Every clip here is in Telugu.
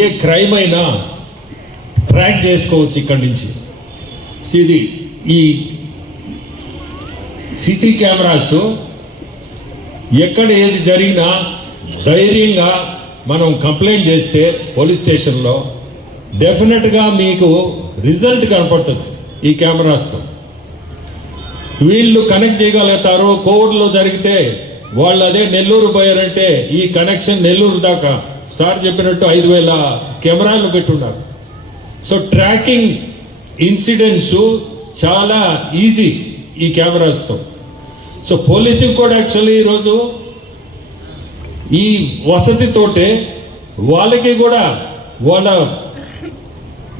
ఏ క్రైమ్ అయినా ట్రాక్ చేసుకోవచ్చు ఇక్కడి నుంచి. ఇది ఈ సీసీ కెమెరాస్ ఎక్కడ ఏది జరిగినా ధైర్యంగా మనం కంప్లైంట్ చేస్తే పోలీస్ స్టేషన్లో డెఫినెట్గా మీకు రిజల్ట్ కనపడుతుంది. ఈ కెమెరాస్తో వీళ్ళు కనెక్ట్ చేయగలుగుతారు. కోవిడ్లో జరిగితే వాళ్ళు అదే నెల్లూరు పోయారంటే ఈ కనెక్షన్ నెల్లూరు దాకా సార్ చెప్పినట్టు 5,000 కెమెరాలు పెట్టున్నారు. సో ట్రాకింగ్ ఇన్సిడెంట్స్ చాలా ఈజీ ఈ కెమెరాస్తో. సో పోలీసింగ్ కూడా యాక్చువల్లీ ఈరోజు ఈ వసతితోటే వాళ్ళకి కూడా వాళ్ళ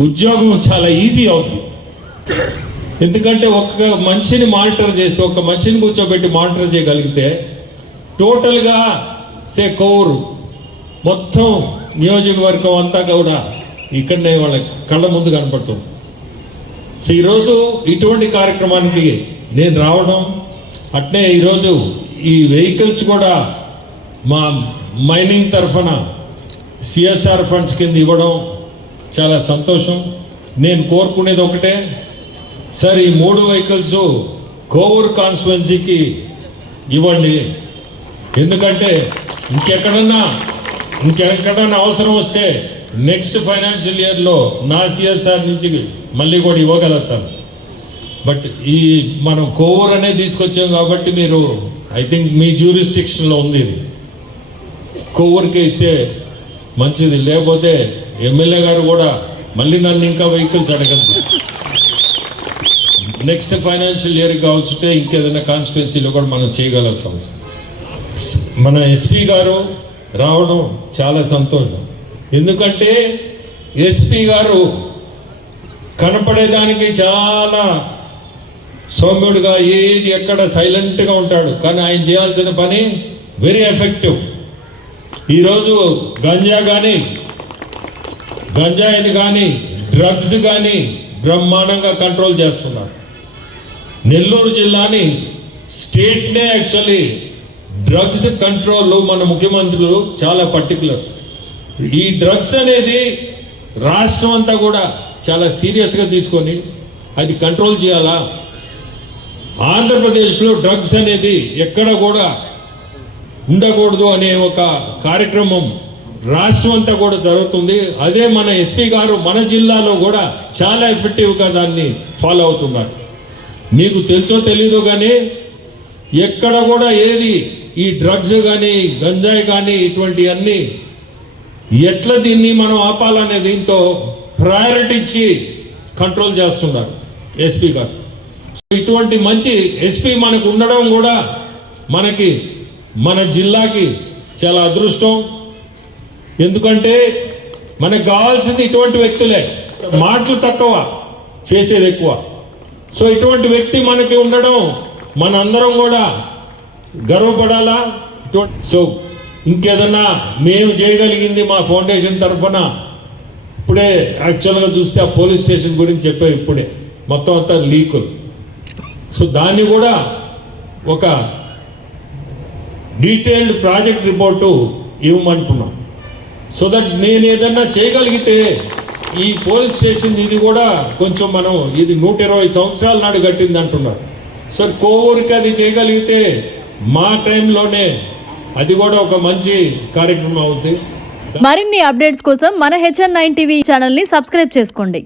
ఉద్యోగం చాలా ఈజీ అవుతుంది. ఎందుకంటే ఒక్క మనిషిని మానిటర్ చేస్తే, ఒక్క మనిషిని కూర్చోబెట్టి మానిటర్ చేయగలిగితే టోటల్గా కోవూరు మొత్తం నియోజకవర్గం అంతా కూడా ఇక్కడనే వాళ్ళ కళ్ళ ముందు కనపడుతుంది. సో ఈరోజు ఇటువంటి కార్యక్రమానికి నేను రావడం, అట్నే ఈరోజు ఈ వెహికల్స్ కూడా మా మైనింగ్ తరఫున సిఎస్ఆర్ ఫండ్స్ కింద ఇవ్వడం చాలా సంతోషం. నేను కోరుకునేది ఒకటే, సార్ ఈ 3 వెహికల్స్ కోవూరు కాన్స్టిట్యున్సీకి ఇవ్వండి. ఎందుకంటే ఇంకెక్కడన్నా అవసరం వస్తే నెక్స్ట్ ఫైనాన్షియల్ ఇయర్లో నా సిఎస్ఆర్ నుంచి మళ్ళీ కూడా ఇవ్వగలుగుతాను. బట్ ఈ మనం కోవూరు అనేది తీసుకొచ్చాం కాబట్టి మీరు ఐ థింక్ మీ జ్యూరిస్డిక్షన్లో ఉంది. ఇది కోవూరుకే ఇస్తే మంచిది. లేకపోతే ఎమ్మెల్యే గారు కూడా మళ్ళీ నన్ను ఇంకా వెహికల్స్ అడగద్దు. నెక్స్ట్ ఫైనాన్షియల్ ఇయర్ కావచ్చుంటే ఇంకేదైనా కాన్స్టిట్యున్సీలో కూడా మనం చేయగలుగుతాం. మన ఎస్పీ గారు రావడం చాలా సంతోషం. ఎందుకంటే ఎస్పీ గారు కనపడేదానికి చాలా సౌమ్యుడుగా, ఏది ఎక్కడ సైలెంట్గా ఉంటాడు, కానీ ఆయన చేయాల్సిన పని వెరీ ఎఫెక్టివ్. ఈరోజు గంజాయిని కానీ డ్రగ్స్ కానీ బ్రహ్మాండంగా కంట్రోల్ చేస్తున్నారు. నెల్లూరు జిల్లాని స్టేట్నే యాక్చువల్లీ డ్రగ్స్ కంట్రోల్ మన ముఖ్యమంత్రులు చాలా పర్టికులర్. ఈ డ్రగ్స్ అనేది రాష్ట్రం అంతా కూడా చాలా సీరియస్గా తీసుకొని అది కంట్రోల్ చేయాలా. ఆంధ్రప్రదేశ్లో డ్రగ్స్ అనేది ఎక్కడ కూడా ఉండకూడదు అనే ఒక కార్యక్రమం రాష్ట్రం అంతా కూడా జరుగుతుంది. అదే మన ఎస్పీ గారు మన జిల్లాలో కూడా చాలా ఎఫెక్టివ్గా దాన్ని ఫాలో అవుతున్నారు. మీకు తెలుసో తెలీదో కానీ ఎక్కడ కూడా ఏది ఈ డ్రగ్స్ కానీ గంజాయి కానీ ఇటువంటి అన్నీ ఎట్లా దీన్ని మనం ఆపాలనే దీంతో ప్రయారిటీ ఇచ్చి కంట్రోల్ చేస్తున్నారు ఎస్పీ గారు. ఇటువంటి మంచి ఎస్పీ మనకు ఉండడం కూడా మనకి మన జిల్లాకి చాలా అదృష్టం. ఎందుకంటే మనకు కావాల్సింది ఇటువంటి వ్యక్తులే. మాటలు తక్కువ, చేసేది ఎక్కువ. సో ఇటువంటి వ్యక్తి మనకి ఉండడం మనందరం కూడా గర్వపడాలా. సో ఇంకేదన్నా మేము చేయగలిగింది మా ఫౌండేషన్ తరఫున ఇప్పుడే యాక్చువల్గా చూస్తే ఆ పోలీస్ స్టేషన్ గురించి చెప్పారు. ఇప్పుడే మొత్తం అంతా లీకులు. సో దాన్ని కూడా ఒక డీటెయిల్డ్ ప్రాజెక్ట్ రిపోర్టు ఇవ్వమంటున్నాం. సో దట్ నేను ఏదన్నా చేయగలిగితే ఈ పోలీస్ స్టేషన్ ఇది కూడా కొంచెం మనం ఇది 120 సంవత్సరాల నాడు కట్టింది అంటున్నారు. సో కోవూరుకి అది చేయగలిగితే మా టైంలోనే అది కూడా ఒక మంచి కార్యక్రమం అవుతుంది. మరిన్ని అప్డేట్స్ కోసం మన HN9 టీవీ ఛానల్ని సబ్స్క్రైబ్ చేసుకోండి.